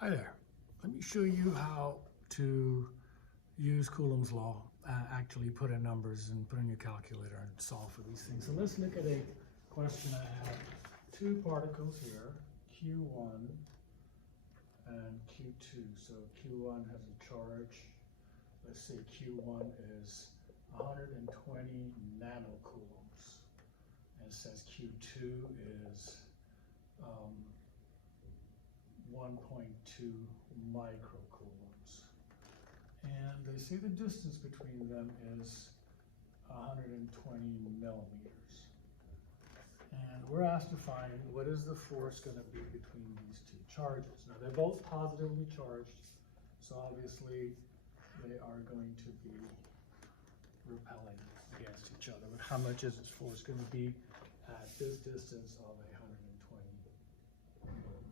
Hi there. Let me show you how to use Coulomb's law, actually put in numbers and put in your calculator and solve for these things. So let's look at a question. I have two particles here, Q1 and Q2. So Q1 has a charge. Let's say Q1 is 120 nanocoulombs. And it says Q2 is 1.2 microcoulombs. And they say the distance between them is 120 millimeters. And we're asked to find what is the force going to be between these two charges. Now they're both positively charged, so obviously they are going to be repelling against each other. But how much is this force going to be at this distance of 120 millimeters?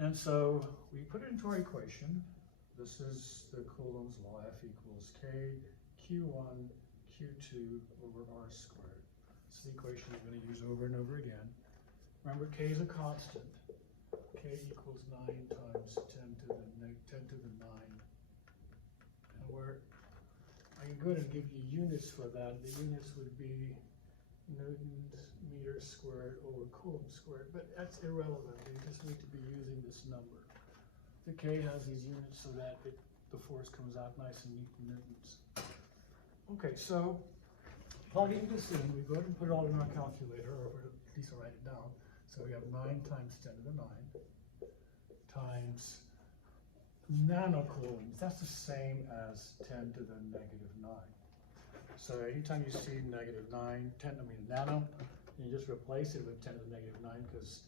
And so we put it into our equation. This is the Coulomb's law, F equals K, Q1, Q2 over R squared. This is the equation we're going to use over and over again. Remember, K is a constant. K equals 9 times 10 to the 9. And I can go ahead and give you units for that. The units would be Newtons meters squared over Coulomb squared, but that's irrelevant. You just need to be using this number. The K has these units so that the force comes out nice and neat in newtons. Okay, so plugging this in, we go ahead and put it all in our calculator, or at least I'll write it down. So we have 9 times 10 to the 9 times nanocoulombs. That's the same as 10 to the negative 9. So anytime you see negative 9, 10, nano, you just replace it with 10 to the negative 9 because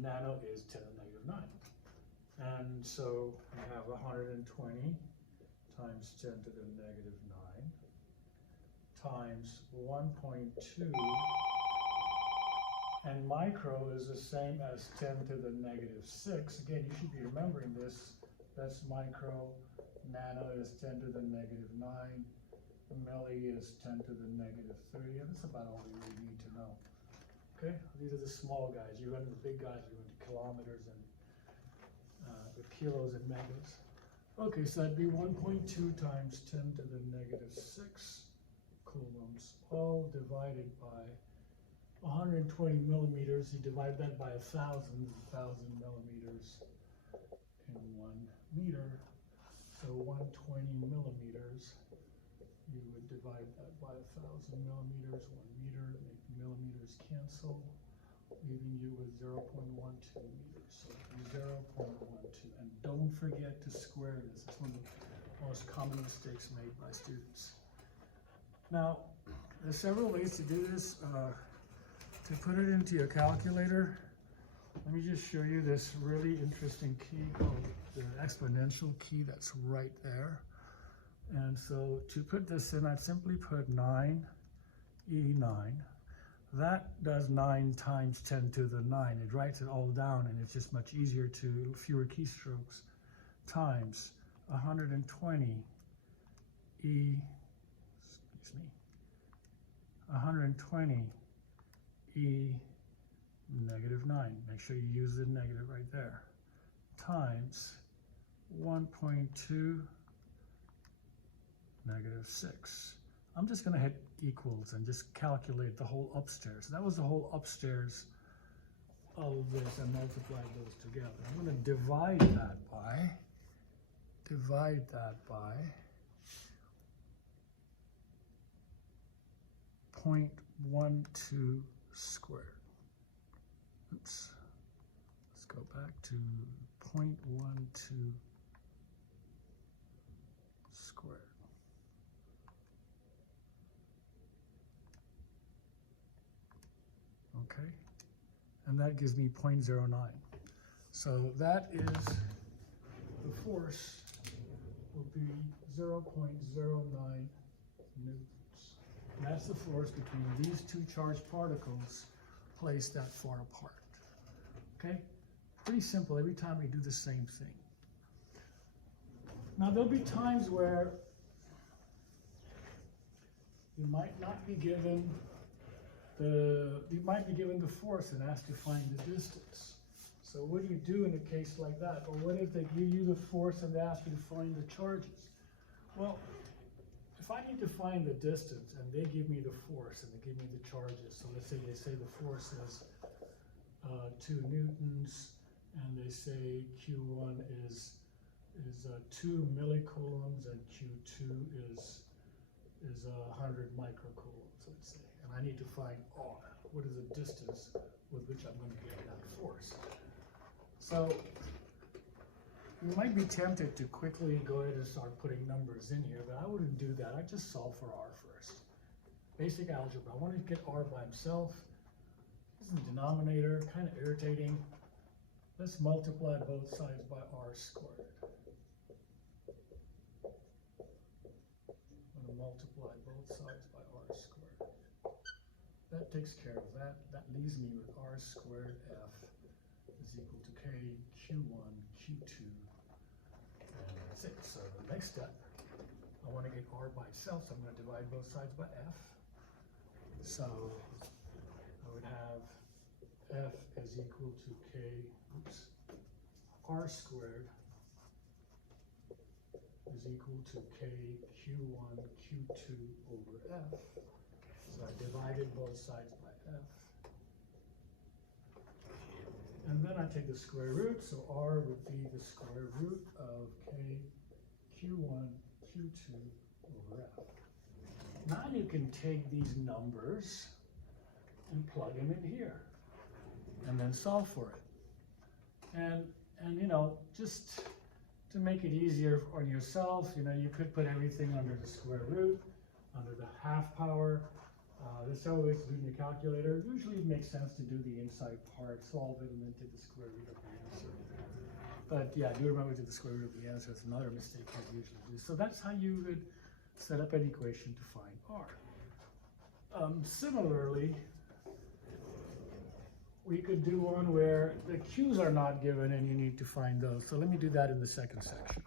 nano is 10 to the negative 9. And so we have 120 times 10 to the negative 9 times 1.2, and micro is the same as 10 to the negative 6. Again, you should be remembering this. That's micro, nano is 10 to the negative 9, milli is 10 to the negative 3, and that's about all we really need to know. Okay, these are the small guys. You run into the big guys, you run into kilometers and with kilos and megas. Okay, so that'd be 1.2 times 10 to the negative 6 coulombs, all divided by 120 millimeters. You divide that by 1,000 millimeters in 1 meter. So 120 millimeters, you would divide that by 1,000 millimeters, 1 meter, make millimeters cancel, leaving you with 0.12 meters. So 0.12. And don't forget to square this. It's one of the most common mistakes made by students. Now, there's several ways to do this. To put it into your calculator, let me just show you this really interesting key called the exponential key that's right there. And so to put this in, I'd simply put 9E9. That does 9 times 10 to the 9. It writes it all down, and it's just much easier to fewer keystrokes, times 120 120 E negative 9. Make sure you use the negative right there. Times 1.2 negative 6. I'm just going to hit equals and just calculate the whole upstairs. That was the whole upstairs of this, and multiply those together. I'm going to divide that by 0.12 squared. Oops. Let's go back to 0.12 squared. Okay, and that gives me 0.09. So that is the force will be 0.09 newtons. And that's the force between these two charged particles placed that far apart. Okay, pretty simple. Every time we do the same thing. Now there'll be times where you might not be given you might be given the force and asked to find the distance. So So what do you do in a case like that? Or what if they give you the force and they ask you to find the charges? Well, if I need to find the distance and they give me the force and they give me the charges, so let's say they say the force is 2 newtons and they say Q1 is 2 millicoulombs and Q2 is 100 microcoulombs, let's say. And I need to find R. What is the distance with which I'm going to get that force? So you might be tempted to quickly go ahead and start putting numbers in here, but I wouldn't do that. I'd just solve for R first. Basic algebra. I want to get R by himself. This is the denominator, kind of irritating. Let's multiply both sides by R squared. I'm going to multiply both sides by R squared. That takes care of that. That leaves me with R squared F is equal to K Q1 Q2. And that's it. So the next step, I want to get R by itself, so I'm going to divide both sides by F. So I would have F is equal to K, R squared is equal to K Q1 Q2 over F. So I divided both sides by F. And then I take the square root, so R would be the square root of K Q1 Q2 over F. Now you can take these numbers and plug them in here and then solve for it. And you know, just to make it easier on yourself, you know, you could put everything under the square root, under the half power. This is always do in your calculator. Usually it makes sense to do the inside part, solve it, and then take the square root of the answer. But yeah, do remember to the square root of the answer. It's another mistake you usually do. So that's how you would set up an equation to find R. Similarly, we could do one where the Q's are not given and you need to find those. So let me do that in the second section.